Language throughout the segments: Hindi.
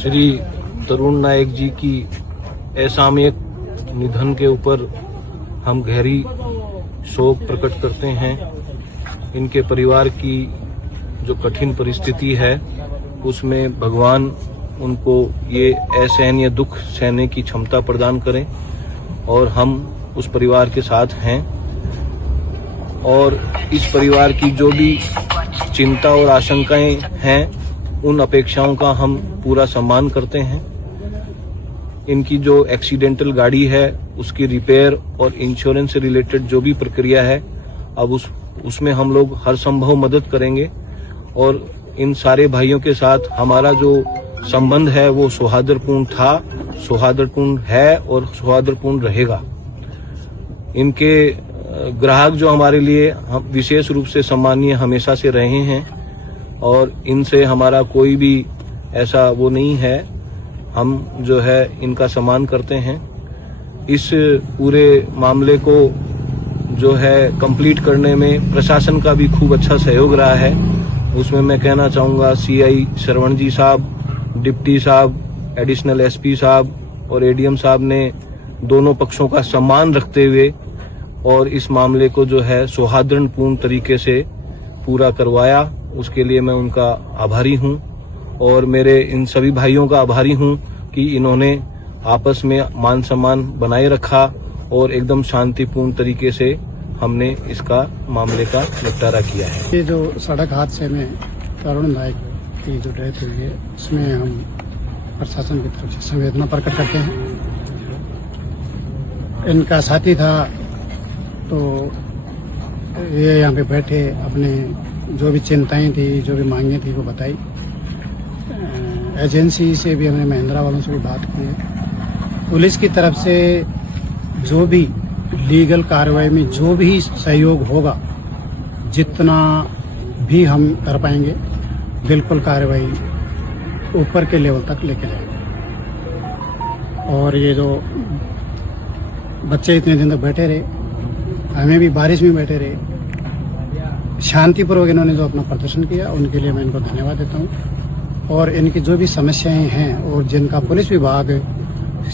श्री तरुण नायक जी की असामयिक निधन के ऊपर हम गहरी शोक प्रकट करते हैं। इनके परिवार की जो कठिन परिस्थिति है उसमें भगवान उनको ये असहनीय दुख सहने की क्षमता प्रदान करें और हम उस परिवार के साथ हैं और इस परिवार की जो भी चिंता और आशंकाएं हैं उन अपेक्षाओं का हम पूरा सम्मान करते हैं। इनकी जो एक्सीडेंटल गाड़ी है उसकी रिपेयर और इंश्योरेंस से रिलेटेड जो भी प्रक्रिया है अब उसमें हम लोग हर संभव मदद करेंगे और इन सारे भाइयों के साथ हमारा जो संबंध है वो सौहार्दपूर्ण था, सौहार्दपूर्ण है और सौहार्दपूर्ण रहेगा। इनके ग्राहक जो हमारे लिए विशेष रूप से सम्मानीय हमेशा से रहे हैं और इनसे हमारा कोई भी ऐसा वो नहीं है, हम जो है इनका सम्मान करते हैं। इस पूरे मामले को जो है कंप्लीट करने में प्रशासन का भी खूब अच्छा सहयोग रहा है। उसमें मैं कहना चाहूँगा सीआई श्रवण जी साहब, डिप्टी साहब, एडिशनल एसपी साहब और एडीएम साहब ने दोनों पक्षों का सम्मान रखते हुए और इस मामले को जो है सौहार्दपूर्ण तरीके से पूरा करवाया। उसके लिए मैं उनका आभारी हूं और मेरे इन सभी भाइयों का आभारी हूं कि इन्होंने आपस में मान सम्मान बनाए रखा और एकदम शांतिपूर्ण तरीके से हमने इसका मामले का निपटारा किया है। ये जो सड़क हादसे में तरुण नायक की जो डेथ हुई है उसमें हम प्रशासन की तरफ से संवेदना प्रकट करते हैं। इनका साथी था तो ये यहाँ पे बैठे अपने जो भी चिंताएं थी, जो भी मांगे थी वो बताई। एजेंसी से भी हमने महिंद्रा वालों से भी बात की है। पुलिस की तरफ से जो भी लीगल कार्रवाई में जो भी सहयोग होगा, जितना भी हम कर पाएंगे, बिल्कुल कार्रवाई ऊपर के लेवल तक लेके जाएंगे। और ये जो बच्चे इतने दिन तक बैठे रहे, हमें भी बारिश में बैठे रहे, शांतिपूर्वक इन्होंने जो अपना प्रदर्शन किया उनके लिए मैं इनको धन्यवाद देता हूं। और इनकी जो भी समस्याएं हैं और जिनका पुलिस विभाग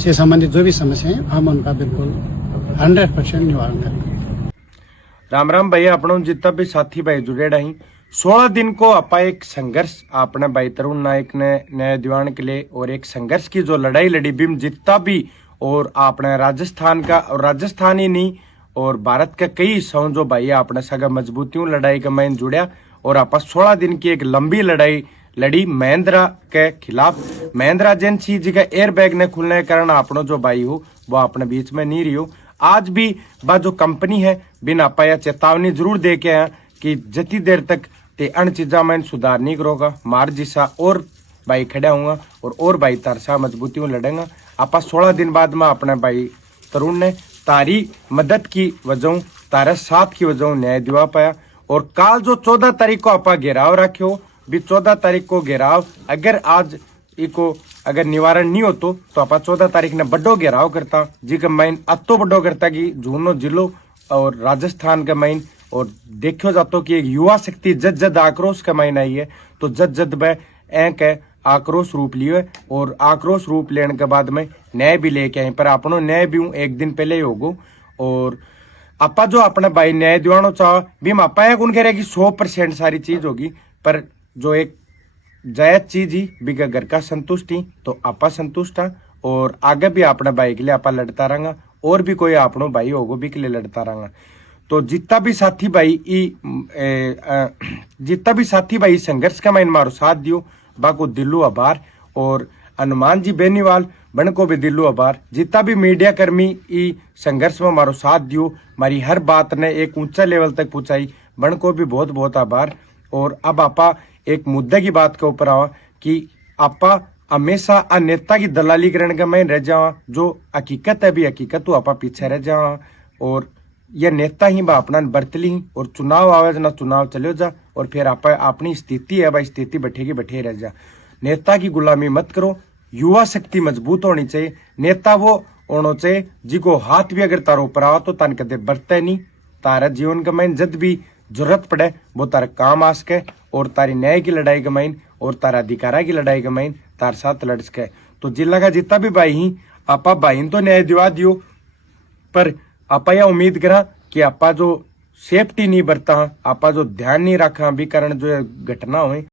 से संबंधित जो भी समस्याएं हम उनका बिल्कुल 100% निवारण करेंगे। राम राम भैया, अपनों जितना भी साथी भाई जुड़े रही 16 दिन को आपा एक संघर्ष अपने भाई तरुण नायक ने न्याय दिवान के लिए और एक संघर्ष की जो लड़ाई लड़ी बिम जितना भी और आपने राजस्थान का और राजस्थान ही नहीं और भारत के कई हिस्सों जो भाई आपने सगा मजबूतियों लड़ाई का मैन जुड़िया और आपस 16 दिन की एक लंबी लड़ाई लड़ी महिंद्रा के खिलाफ। महिंद्रा एजेंसी जी का एयरबैग ने खुलने के कारण आपनो जो भाई हो वो अपने बीच में नहीं रही हो। आज भी बा जो कंपनी है बिन आपा या चेतावनी जरूर दे के आया कि जितनी देर तक ते अन चीजा में सुधार नहीं करोगा मार जिसा और भाई खड़ा हुआ और भाई तारसा मजबूतियों लड़ेगा। आपा 16 दिन बाद में अपने भाई तरुण ने तारी मदद की वजह तारा साथ की वजह न्याय दिवा पाया। और काल जो 14 तारीख को आपा घेराव रखो भी 14 तारीख को घेराव अगर आज इको अगर निवारण नहीं होतो तो आपा 14 तारीख ने बड़ो घेराव करता जी का माइन अतो बड़ो करता कि झूनो जिलो और राजस्थान का माइन और देखो जातो कि एक युवा शक्ति जद जद आक्रोश का माइन आई है तो जद जद में ऐक है आक्रोश रूप लियो है और आक्रोश रूप लेने के बाद में न्याय भी लेके आए। पर अपनो न्याय भी एक दिन पहले ही होगो और आपा जो अपना भाई न्याय दिवानो चाह भी हम आपा कौन कह रहे कि 100% सारी चीज होगी पर जो एक जायज चीज ही बिगा घर का संतुष्टि तो आपा संतुष्ट है और आगे भी अपने भाई के लिए आपा लड़ता रहेंगे और भी कोई अपनो भाई होगो भी के लिए लड़ता रहेंगे। तो जितना भी साथी भाई संघर्ष का मैं मारो साथ दियो बाको दिल्लू आभार और हनुमान जी बेनीवाल बन को भी दिल्लू आभार। जितना भी मीडिया कर्मी ई संघर्ष में मारो साथ दियो, मारी हर बात ने एक ऊंचा लेवल तक पहुंचाई, बन को भी बहुत बहुत आभार। और अब आपा एक मुद्दे की बात के ऊपर आवा कि आपा हमेशा नेता की दलाली करने का मैं रह जावा, जो हकीकत है भी हकीकत तो आपा पीछे रह जावा और यह नेता ही बा अपना बरतली और चुनाव आवे ना चुनाव चले जा और फिर आप अपनी स्थिति है भाई स्थिति बैठेगी बैठे रह जा। नेता की गुलामी मत करो, युवा शक्ति मजबूत होनी चाहिए। नेता वो होना चाहिए जिको हाथ भी अगर तारो ऊपर आओ तो तन कदे बरते नहीं, तारा जीवन का माइन जद भी जरूरत पड़े वो तारा काम आ सके और तारी न्याय की लड़ाई का माइन और तारा अधिकारा की लड़ाई का माइन तार साथ लड़ सके। तो जिला का जितना भी भाई ही आपा भाई तो न्याय दिवा दियो, पर आपा यह उम्मीद करा कि आपा जो सेफ्टी नहीं बरता, आपा जो ध्यान नहीं रखा भी कारण जो घटना हुई